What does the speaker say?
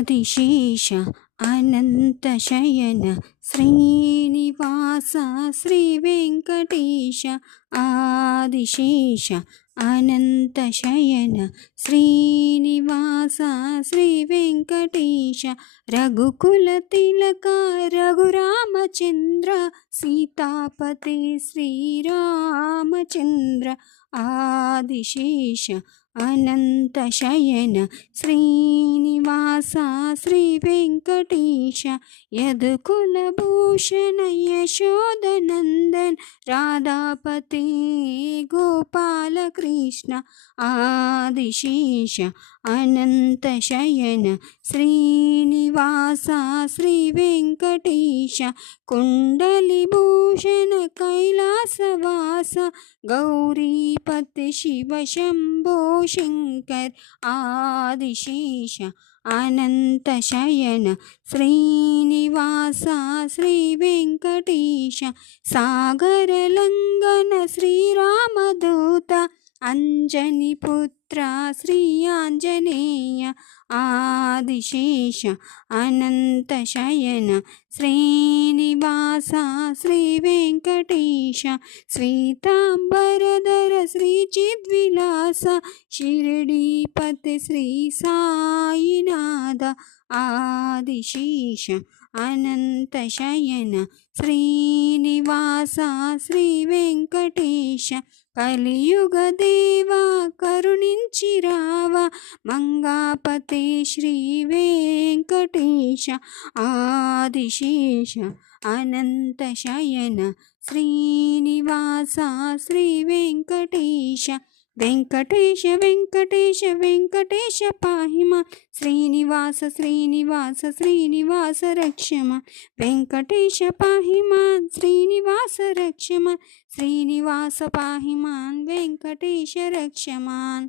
ఆదిశేష అనంతశయన శ్రీనివాస శ్రీ వెంకటేశ ఆదిశేష అనంతశయన శ్రీనివాస శ్రీ వెంకటేశ రఘుకుల తిలక రఘురామచంద్ర సీతాపతే శ్రీరామచంద్ర ఆదిశేష అనంతశయన శ్రీనివాస శ్రీ వెంకటేశ యదుకులభూషణ యశోదనందన్ రాధాపతే గోపాలకృష్ణ ఆదిశేష అనంతశయన శ్రీనివాస శ్రీ వెంకటేశ కుండలిభూషణ కైలాసవాస గౌరీపతి శివ శంభో శంకర్ ఆదిశేష అనంతశయన శ్రీనివాస శ్రీ వెంకటేశ సాగరలంఘన శ్రీరామదూత అంజని పుత్ర శ్రీ ఆంజనేయ ఆదిశేష అనంతశయన శ్రీనివాస శ్రీ వెంకటేశ శ్వేతాంబరధర శ్రీ చిద్విలాస షిరిడీపతి శ్రీ సాయినాథ ఆదిశేష అనంతశయన శ్రీనివాస శ్రీ వెంకటేశ కలియుగ దేవా కరుణించి రావా మంగాపతే శ్రీ వెంకటేశ ఆదిశేష అనంతశయన శ్రీనివాస శ్రీ వెంకటేశ వెంకటేశ వెంకటేశ వెంకటేశ పాహిమ శ్రీనివాస శ్రీనివాస శ్రీనివాస రక్షమ వెంకటేశ పాహిమాన్ శ్రీనివాస రక్షమ శ్రీనివాస పాహిమాన్ వెంకటేశ రక్షమాన్.